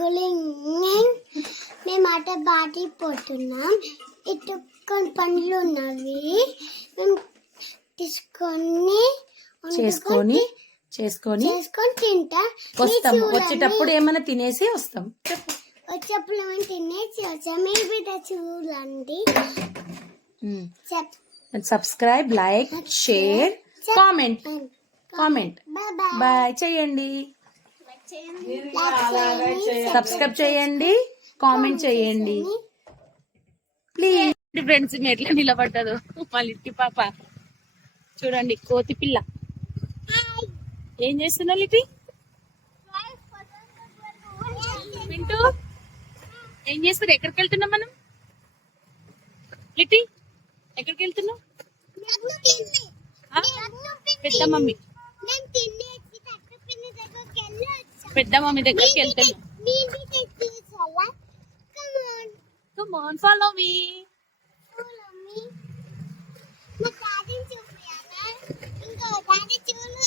గులింగ్. మేము అట బాటి పోతున్నాం. ఇటు కొన్ని పండ్లు ఉన్నవి. మేము తీసుకొని చేసుకొని చేసుకొని చేసుకొని తింటాం. వస్తాం. వచ్చేటప్పుడు ఏమైనా తినేసి వస్తాం. వచ్చేప్పుడు మేము తినేసి వచ్చాం మీరు చూడండి. Subscribe like share comment. Comment. Bye. Bye. Bye చేయండి సబ్స్క్రైబ్ చేయండి కామెంట్ చేయండి. ప్లీజ్ ఫ్రెండ్స్ ఎట్లా నిలబడ్డదు. మా లిట్టి పాప. చూడండి కోతి పిల్ల. ఏం చేస్తున్నావు లిటి? వింటూ ఏం చేస్తారు ఎక్కడికి వెళ్తున్నాం మనం? లిటి ఎక్కడికి వెళ్తున్నాం? పెద్ద మమ్మీ మేము తినేసి తట్టు పిన్ని దగ్గరికి వెళ్ళి వచ్చాం పెద్ద మమ్మీ దగ్గరికి వెళ్తున్నాం నీది తెచ్చేసాలా come on come on follow me follow me. మా డాడీని చూపియాలా ఇంకో డాడీ చూడు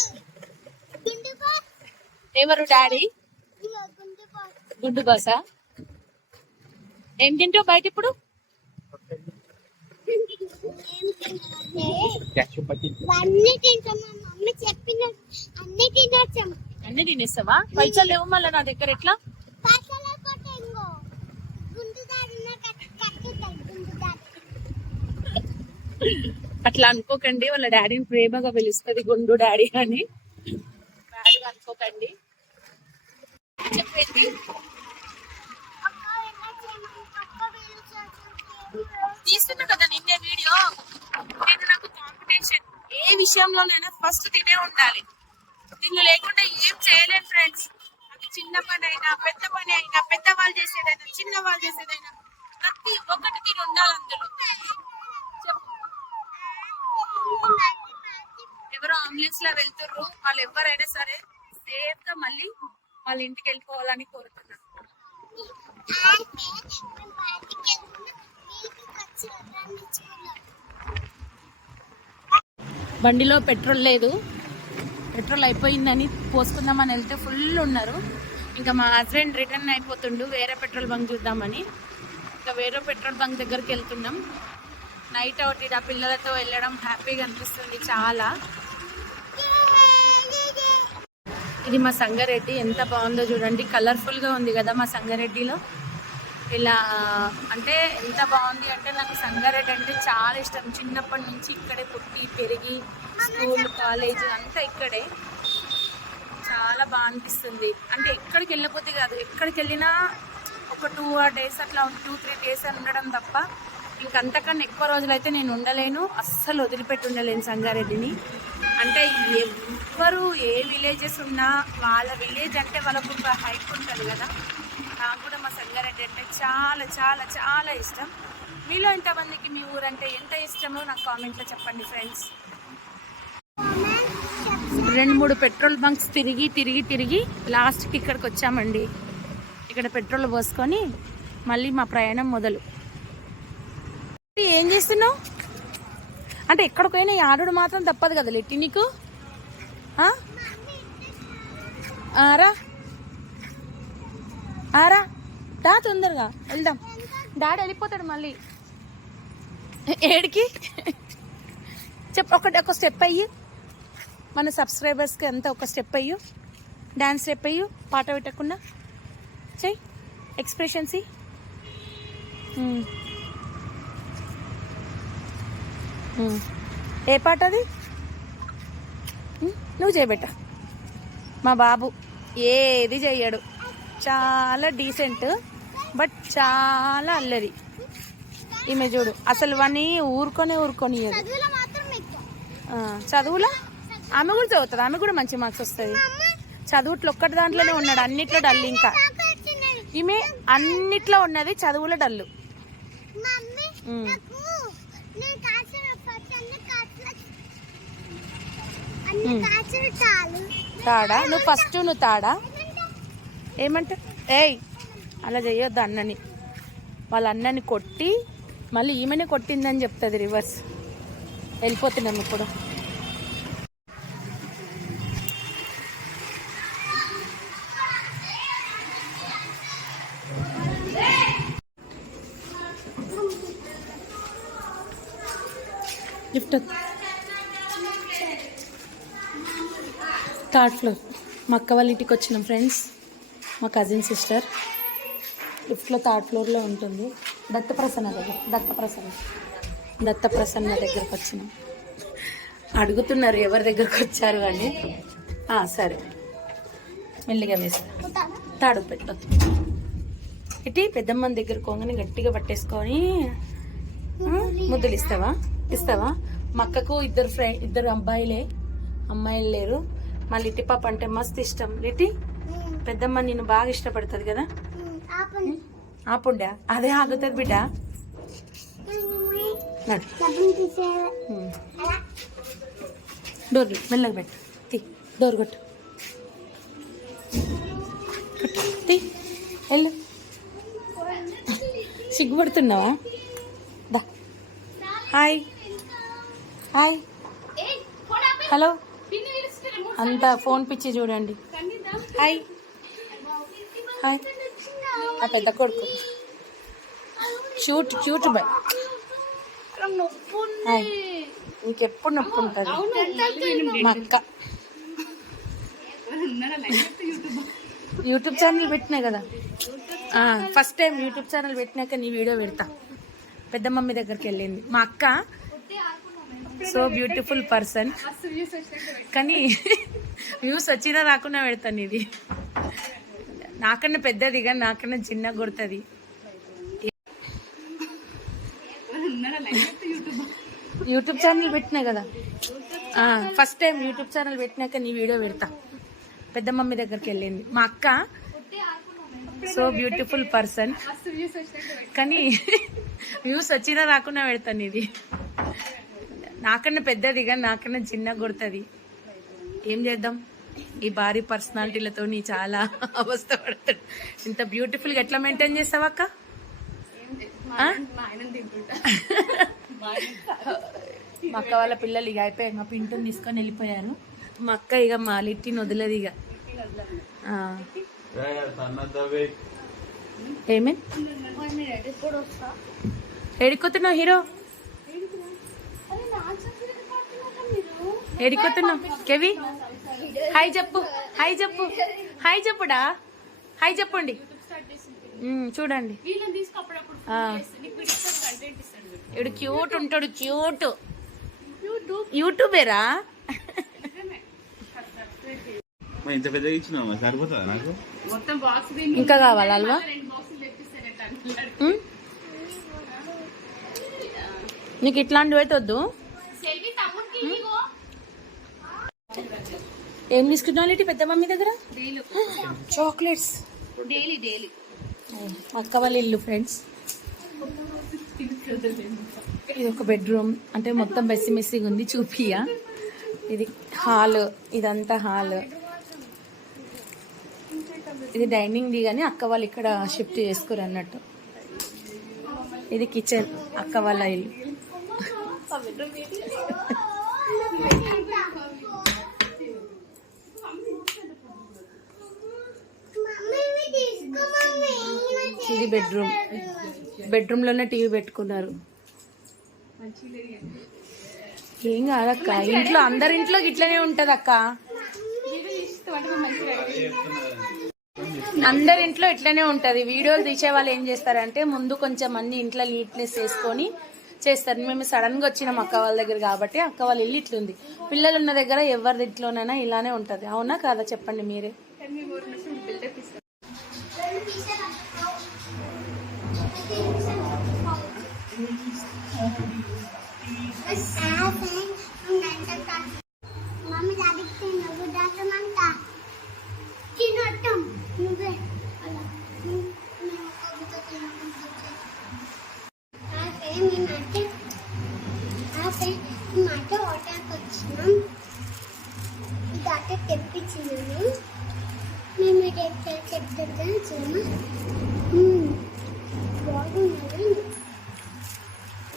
గుండు బాస్ ఎవరు డాడీ? ఇంకో గుండు బాస్ గుడ్డు బాసా ఏం తింటావు బయట ఇప్పుడు? ఏం అన్ని మా మమ్మీ చెప్పిన అన్ని తినొచ్చాం అన్ని తినేస్తావా? పైసలు లేవు మళ్ళీ నా దగ్గర ఎట్లా? అట్లా అనుకోకండి వాళ్ళ డాడీని ప్రేమగా పిలుస్తుంది గుండు డాడీ అని. అనుకోకండి. తీస్తున్నా కదా నిన్నే వీడియో? నేను నాకు కాంపిటీషన్ ఏ విషయంలోనైనా ఫస్ట్ తినే ఉండాలి. దీనిలో లేకుండా ఏం చేయలేం ఫ్రెండ్స్ అది చిన్న పని అయినా పెద్ద పని అయినా పెద్ద వాళ్ళు చేసేదైనా చిన్న వాళ్ళు చేసేదైనా ప్రతి ఒక్కటి తిని ఉండాలి అందులో. ఎవరో అంబులెన్స్లో వెళ్తుర్రు వాళ్ళు ఎవరైనా సరే సేఫ్గా మళ్ళీ వాళ్ళ ఇంటికి వెళ్ళిపోవాలని కోరుతున్నాను బండిలో పెట్రోల్ లేదు. పెట్రోల్ అయిపోయిందని పోసుకుందామని వెళ్తే ఫుల్ ఉన్నారు. ఇంకా మా హస్బెండ్ రిటర్న్ అయిపోతుండు వేరే పెట్రోల్ బంక్ చూద్దామని. ఇంకా వేరే పెట్రోల్ బంక్ దగ్గరికి వెళ్తున్నాం. నైట్ అవుట్ ఇలా పిల్లలతో వెళ్ళడం హ్యాపీగా అనిపిస్తుంది చాలా. ఇది మా సంగారెడ్డి ఎంత బాగుందో చూడండి. కలర్ఫుల్గా ఉంది కదా మా సంగారెడ్డిలో. ఇలా అంటే ఎంత బాగుంది అంటే నాకు సంగారెడ్డి అంటే చాలా ఇష్టం. చిన్నప్పటి నుంచి ఇక్కడే పుట్టి పెరిగి స్కూల్ కాలేజ్ అంతా ఇక్కడే. చాలా బాగా అనిపిస్తుంది. అంటే ఎక్కడికి వెళ్ళకపోతే కాదు ఎక్కడికి వెళ్ళినా ఒక టూ డేస్ అట్లా టూ త్రీ డేస్ ఉండడం తప్ప ఇంకంతకన్నా ఎక్కువ రోజులైతే నేను ఉండలేను. అస్సలు వదిలిపెట్టి ఉండలేను సంగారెడ్డిని. అంటే ఎవ్వరు ఏ విలేజెస్ ఉన్నా వాళ్ళ విలేజ్ అంటే వాళ్ళకు ఒక హైప్ ఉంటుంది కదా. నాకు కూడా మా సంగారెడ్డి అంటే చాలా చాలా చాలా ఇష్టం. మీలో ఎంతమందికి మీ ఊరంటే ఎంత ఇష్టమో నాకు కామెంట్లో చెప్పండి ఫ్రెండ్స్. రెండు మూడు పెట్రోల్ బంక్స్ తిరిగి తిరిగి తిరిగి లాస్ట్కి ఇక్కడికి వచ్చామండి. ఇక్కడ పెట్రోల్ పోసుకొని మళ్ళీ మా ప్రయాణం మొదలు. ఏం చేస్తున్నావు? అంటే ఎక్కడికి ఈ ఆడుడు మాత్రం తప్పదు కదా లెట్టి నీకు? రా. ఆరా రా తొందరగా వెళ్దాం. డాడీ వెళ్ళిపోతాడు మళ్ళీ. ఏడికి? చెప్ ఒకటి ఒక స్టెప్ అయ్యి. మన సబ్స్క్రైబర్స్కి అంతా ఒక స్టెప్ అయ్యు. డ్యాన్స్ స్టెప్ అయ్యు పాట పెట్టకుండా. చెయ్యి ఎక్స్ప్రెషన్స్ ఏ పాట అది? నువ్వు చేయబెట్ట. మా బాబు ఏది చెయ్యడు. చాలా డీసెంట్ బట్ చాలా అల్లరి. ఈమె చూడు అసలు వాడిని ఊరుకొనే ఊరుకొనియదు. చదువులో ఆమె కూడా చదువుతుంది ఆమె కూడా మంచి మార్క్స్ వస్తుంది. చదువుట్లో ఒక్కటి దాంట్లోనే ఉన్నాడు అన్నిట్లో డల్ ఇంకా. ఈమె అన్నిట్లో ఉన్నది చదువులో డల్లు. తాడా? నువ్వు ఫస్ట్ నువ్వు తాడా? ఏమంట ఏయ్ అలా చేయొద్దు అన్నని. వాళ్ళ అన్నని కొట్టి మళ్ళీ ఈమెనే కొట్టిందని చెప్తుంది రివర్స్. వెళ్ళిపోతున్నాం ఇప్పుడు. లిఫ్ట్ థర్డ్ ఫ్లోర్ మా అక్క వాళ్ళ ఇంటికి వచ్చినాం ఫ్రెండ్స్ మా కజిన్ సిస్టర్ లిఫ్ట్లో థర్డ్ ఫ్లోర్లో ఉంటుంది. దత్తప్రసన్న దగ్గర దత్తప్రసన్న. దత్తప్రసన్న దగ్గరకు వచ్చినాం. అడుగుతున్నారు ఎవరి దగ్గరకు వచ్చారు అని. సరే. మెల్లిగా వేస్తా. తాడు పెట్టు. ఇటు పెద్దమ్మని దగ్గర కొంగని గట్టిగా పట్టేసుకొని ముద్దులు ఇస్తావా? ఇస్తావా? మా అక్కకు ఇద్దరు ఫ్రై ఇద్దరు అబ్బాయిలే. అమ్మాయిలు లేరు. మళ్ళీ లిటి పాప అంటే మస్తు ఇష్టం. లిటి పెద్దమ్మ నిన్ను బాగా ఇష్టపడుతుంది కదా? ఆపండి. అదే ఆగుతుంది బిడ్డ? డోర్ మెల్లగా పెట్టు. తీ డోర్ కొట్టు. కొట్టు. తీ వెళ్ళు. సిగ్గుపడుతున్నావా? దా. హాయ్. హాయ్. హలో. అంతా ఫోన్ పిచ్చి చూడండి. హాయ్. హాయ్. ఆ పెద్ద కొడుకు. Cute cute boy hi. ఇంకెప్పుడు నొప్పి ఉంటుంది? మా అక్క. యూట్యూబ్ ఛానల్ పెట్టినా కదా? ఫస్ట్ టైం యూట్యూబ్ ఛానల్ పెట్టినాక నీ వీడియో పెడతా. పెద్ద మమ్మీ దగ్గరికి వెళ్ళింది. మా అక్క సో బ్యూటిఫుల్ పర్సన్ కానీ వ్యూస్ వచ్చినా రాకుండా పెడతాను ఇది నాకన్నా పెద్దది కానీ నాకన్నా చిన్న కొడుతుంది. యూట్యూబ్ ఛానల్ పెట్టినా కదా? ఫస్ట్ టైం యూట్యూబ్ ఛానల్ పెట్టినాక నీ వీడియో పెడతా. పెద్ద మమ్మీ దగ్గరికి వెళ్ళింది. మా అక్క సో బ్యూటిఫుల్ పర్సన్ కానీ వ్యూస్ వచ్చినా రాకుండా పెడతాను ఇది నాకన్నా పెద్దది కానీ నాకన్నా చిన్న కొడుతుంది. ఏం చేద్దాం? ఈ భారీ పర్సనాలిటీలతో నీ చాలా అవస్థ పడతాడు. ఇంత బ్యూటిఫుల్గా ఎట్లా మెయింటైన్ చేస్తావు అక్క? మా అక్క వాళ్ళ పిల్లలు ఇక అయిపోయారు మా పింటుని తీసుకొని వెళ్ళిపోయారు. మా అక్క ఇక మా లిట్టిని వదిలేదు ఇక. ఏమే? ఏడికొత్తున్నావు హీరో? ఏడికొత్తున్నావు? కెవి? హాయ్ చెప్పు హాయ్ చెప్పు హాయ్ చెప్పుడా? హాయ్ చెప్పండి. చూడండి. ఇడు క్యూట్ ఉంటాడు క్యూట్. యూట్యూబేరా? మరి ఇంత పెద్దగా ఇచ్చినావా? సరిపోతుందా నాకు? ఇంకా కావాలా అల్వా? నీకు ఇట్లాంటివి అయితే వద్దు. ఏం తీసుకున్నావు ఇటు పెద్ద మమ్మీ దగ్గర? చాక్లెట్స్. Daily daily. అక్క వాళ్ళ ఇల్లు ఫ్రెండ్స్. ఇది ఒక బెడ్రూమ్. అంటే మొత్తం మెస్సి మెస్సిగా ఉంది చూపియా ఇది హాల్ ఇదంతా హాల్. ఇది డైనింగ్ ది కానీ అక్క వాళ్ళు ఇక్కడ షిఫ్ట్ చేసుకోరు అన్నట్టు. ఇది కిచెన్ అక్క వాళ్ళ ఇల్లు మమ్మీ తీసుకో మమ్మీ ఇది బెడ్రూమ్. బెడ్రూమ్లోనే టీవీ పెట్టుకున్నారు. ఏం కాదక్క? ఇంట్లో అందరి ఇంట్లో ఇట్లనే ఉంటది అక్క అందరి ఇంట్లో ఇట్లనే ఉంటది. వీడియోలు తీసే వాళ్ళు ఏం చేస్తారంటే ముందు కొంచెం అన్ని ఇంట్లో నీట్నెస్ చేసుకొని చేస్తారు. మేము సడన్గా వచ్చినాం అక్క వాళ్ళ దగ్గర కాబట్టి అక్క వాళ్ళ ఇల్లు ఇట్లుంది. పిల్లలు ఉన్న దగ్గర ఎవరి ఇంట్లోనైనా ఇలానే ఉంటది. అవునా కాదా? చెప్పండి మీరే. మమ్మీ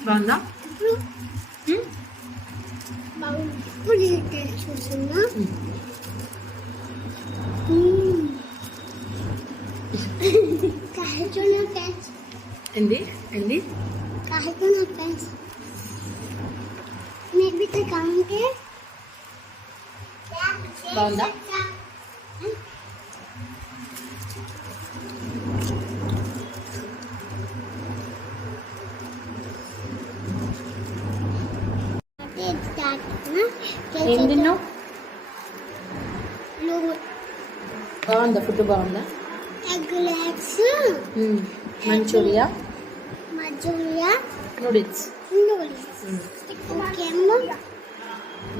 బాగుందా? చూస్తున్నా. ఏంది? ఏంది? బాగుందా? ఏం తిన్నావు బాగుందా ఫుడ్ బాగుందా ఎగ్లెట్స్ మ్మ్. మంచూరియా మంచూరియా నూడిల్స్ నూడిల్స్ ఇంకేమో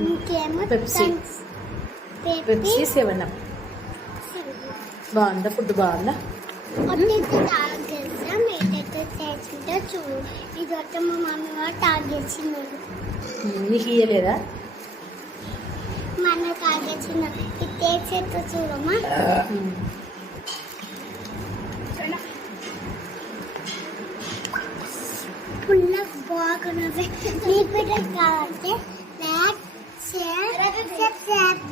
ఇంకేమో Pepsi. Pepsi Pepsi seven up బాగుందా ఫుడ్ బాగుందా ఒట్టైతే తాగేసాం ఏదైతే చేసుకుంటే చూడు ఇది వచ్చి మా మమ్మీ వాడు తాగేసినాడు మ్మ్. నీకు ఇయ్యలేదా మా లాగేసిన ఇది తేచేతో చూడమ్మా పుల్ల బాగున్నవి మీ బిడ్డకు కావాలంటే లైక్ షేర్ సబ్స్క్రైబ్